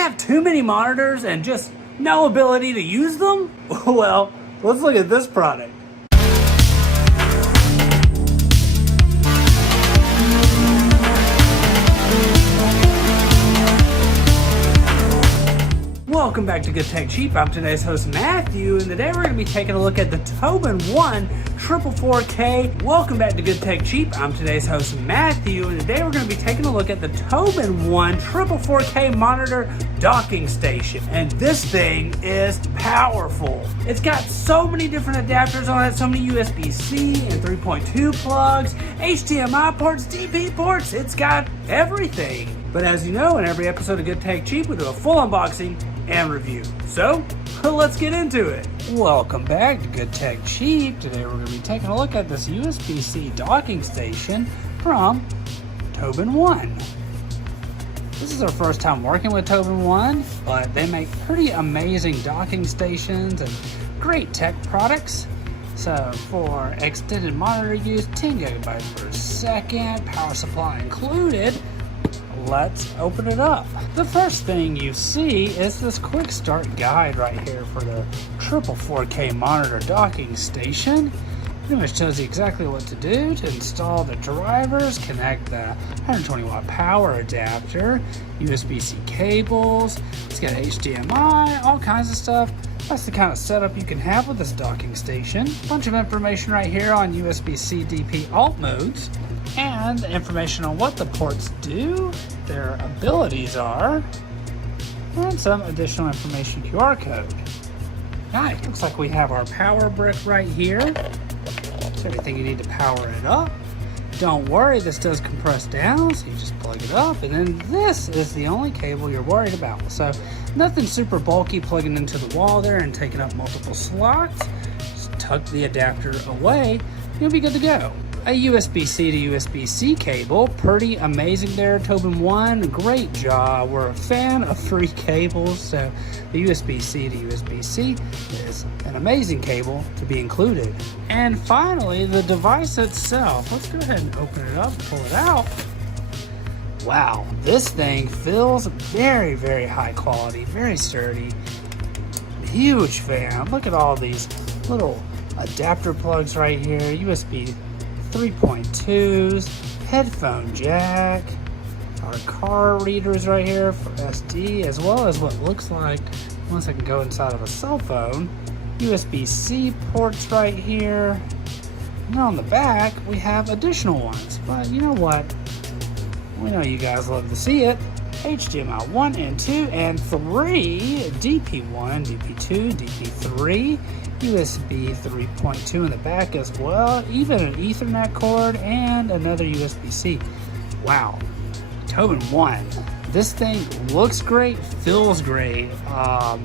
have too many monitors and just no ability to use them? Well, let's look at this product. Welcome back to Good Tech Cheap. I'm today's host Matthew, and today we're going to be taking a look at the TobenONE 444K. Welcome back to Good Tech Cheap. I'm today's host Matthew, and today we're going to be taking a look at the TobenONE 444K monitor docking station. And this thing is powerful. It's got so many different adapters on it, so many USB-C and 3.2 plugs, HDMI ports, DP ports. It's got everything. But as you know, in every episode of Good Tech Cheap, we do a full unboxing and review. So, let's get into it. Welcome back to Good Tech Cheap. Today we're going to be taking a look at this USB-C docking station from TobenONE. This is our first time working with TobenONE, but they make pretty amazing docking stations and great tech products. So for extended monitor use, 10 gigabytes per second, power supply included. Let's open it up. The first thing you see is this quick start guide right here for the 444K monitor docking station. Pretty much tells you exactly what to do to install the drivers, connect the 120 watt power adapter, USB-C cables. It's got HDMI, all kinds of stuff. That's the kind of setup you can have with this docking station. Bunch of information right here on USB-C DP alt modes, and information on what the ports do, their abilities are, and some additional information QR code. Nice. Looks like we have our power brick right here. It's everything you need to power it up. Don't worry, this does compress down, so you just plug it up, and then this is the only cable you're worried about. So nothing super bulky plugging into the wall there and taking up multiple slots. Just tuck the adapter away, you'll be good to go. A USB-C to USB-C cable, pretty amazing there, TobenONE, great job. We're a fan of free cables, so the USB-C to USB-C is an amazing cable to be included. And finally, the device itself. Let's go ahead and open it up, pull it out. Wow, this thing feels very, very high quality, very sturdy. Huge fan. Look at all these little adapter plugs right here, USB 3.2s, headphone jack, our car readers right here for SD, as well as what looks like, once I can go inside of a cell phone, USB-C ports right here. And on the back, we have additional ones, but you know what? We know you guys love to see it. HDMI 1 and 2 and 3, DP1, DP2, DP3, USB 3.2 in the back as well, even an Ethernet cord and another USB-C. Wow, TobenONE. This thing looks great, feels great,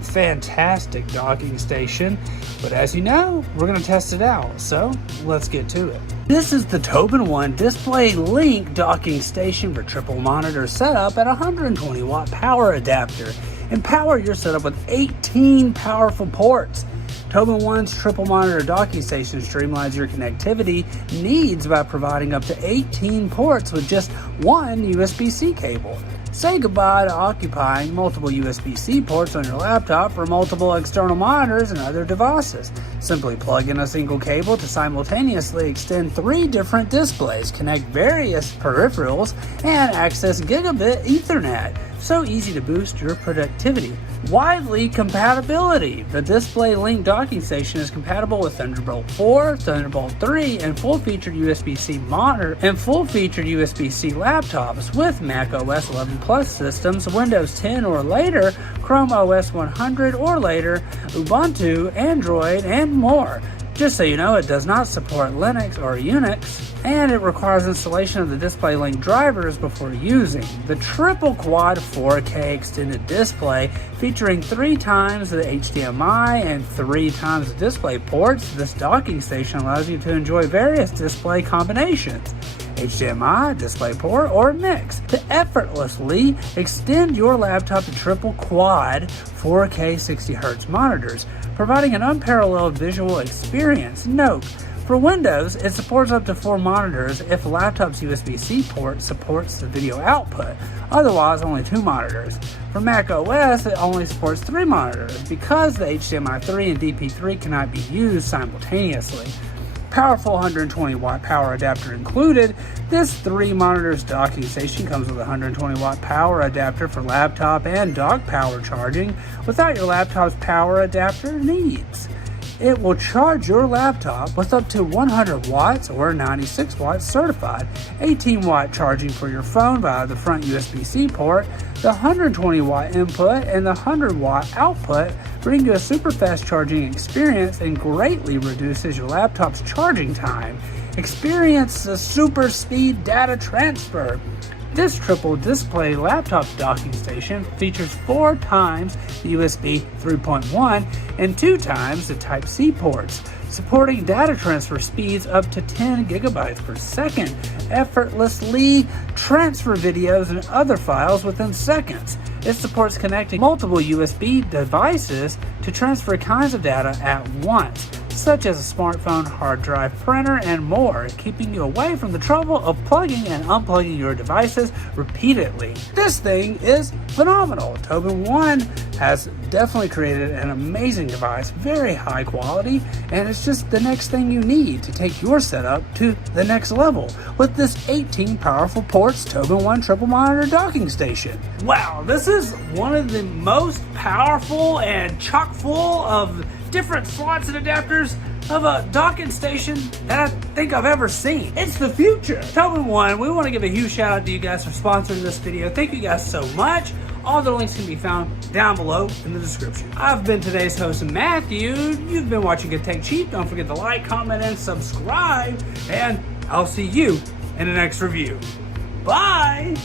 fantastic docking station. But as you know, we're going to test it out, so let's get to it. This is the TobenONE Display Link docking station for triple monitor setup at 120 watt power adapter. Empower your setup with 18 powerful ports. TobenONE's triple monitor docking station streamlines your connectivity needs by providing up to 18 ports with just one USB-C cable. Say goodbye to occupying multiple USB-C ports on your laptop for multiple external monitors and other devices. Simply plug in a single cable to simultaneously extend 3 different displays, connect various peripherals, and access gigabit Ethernet. So easy to boost your productivity. Widely compatibility. The Display Link docking station is compatible with Thunderbolt 4, Thunderbolt 3, and full-featured USB-C monitor and full-featured USB-C laptops with Mac OS 11 Plus systems, Windows 10 or later, Chrome OS 100 or later, Ubuntu, Android, and more. Just so you know, it does not support Linux or Unix, and it requires installation of the Display Link drivers before using. The triple quad 4K extended display featuring 3 times the HDMI and 3 times the display ports, this docking station allows you to enjoy various display combinations. HDMI, DisplayPort, or mix to effortlessly extend your laptop to triple quad 4K 60Hz monitors, providing an unparalleled visual experience. Note, For Windows, it supports up to 4 monitors if a laptop's USB-C port supports the video output, otherwise only 2 monitors. For Mac OS, it only supports 3 monitors because the HDMI 3 and DP3 cannot be used simultaneously. Powerful 120 watt power adapter included, this 3 monitors docking station comes with a 120 watt power adapter for laptop and dock power charging without your laptop's power adapter needs. It will charge your laptop with up to 100 watts or 96 watts certified, 18 watt charging for your phone via the front USB-C port, the 120 watt input and the 100 watt output bring you a super fast charging experience and greatly reduces your laptop's charging time. Experience the super speed data transfer. This triple display laptop docking station features 4 times the USB 3.1 and 2 times the Type-C ports, supporting data transfer speeds up to 10 gigabytes per second. Effortlessly transfer videos and other files within seconds. It supports connecting multiple USB devices to transfer kinds of data at once, such as a smartphone, hard drive, printer, and more, keeping you away from the trouble of plugging and unplugging your devices repeatedly. This thing is phenomenal. TobenONE has definitely created an amazing device, very high quality, and it's just the next thing you need to take your setup to the next level with this 18 powerful ports TobenONE triple monitor docking station. Wow, this is one of the most powerful and chock full of different slots and adapters of a docking station that I think I've ever seen. It's the future. TobenONE, we want to give a huge shout out to you guys for sponsoring this video. Thank you guys so much. All the links can be found down below in the description. I've been today's host, Matthew. You've been watching Good Tech Cheap. Don't forget to like, comment, and subscribe. And I'll see you in the next review. Bye!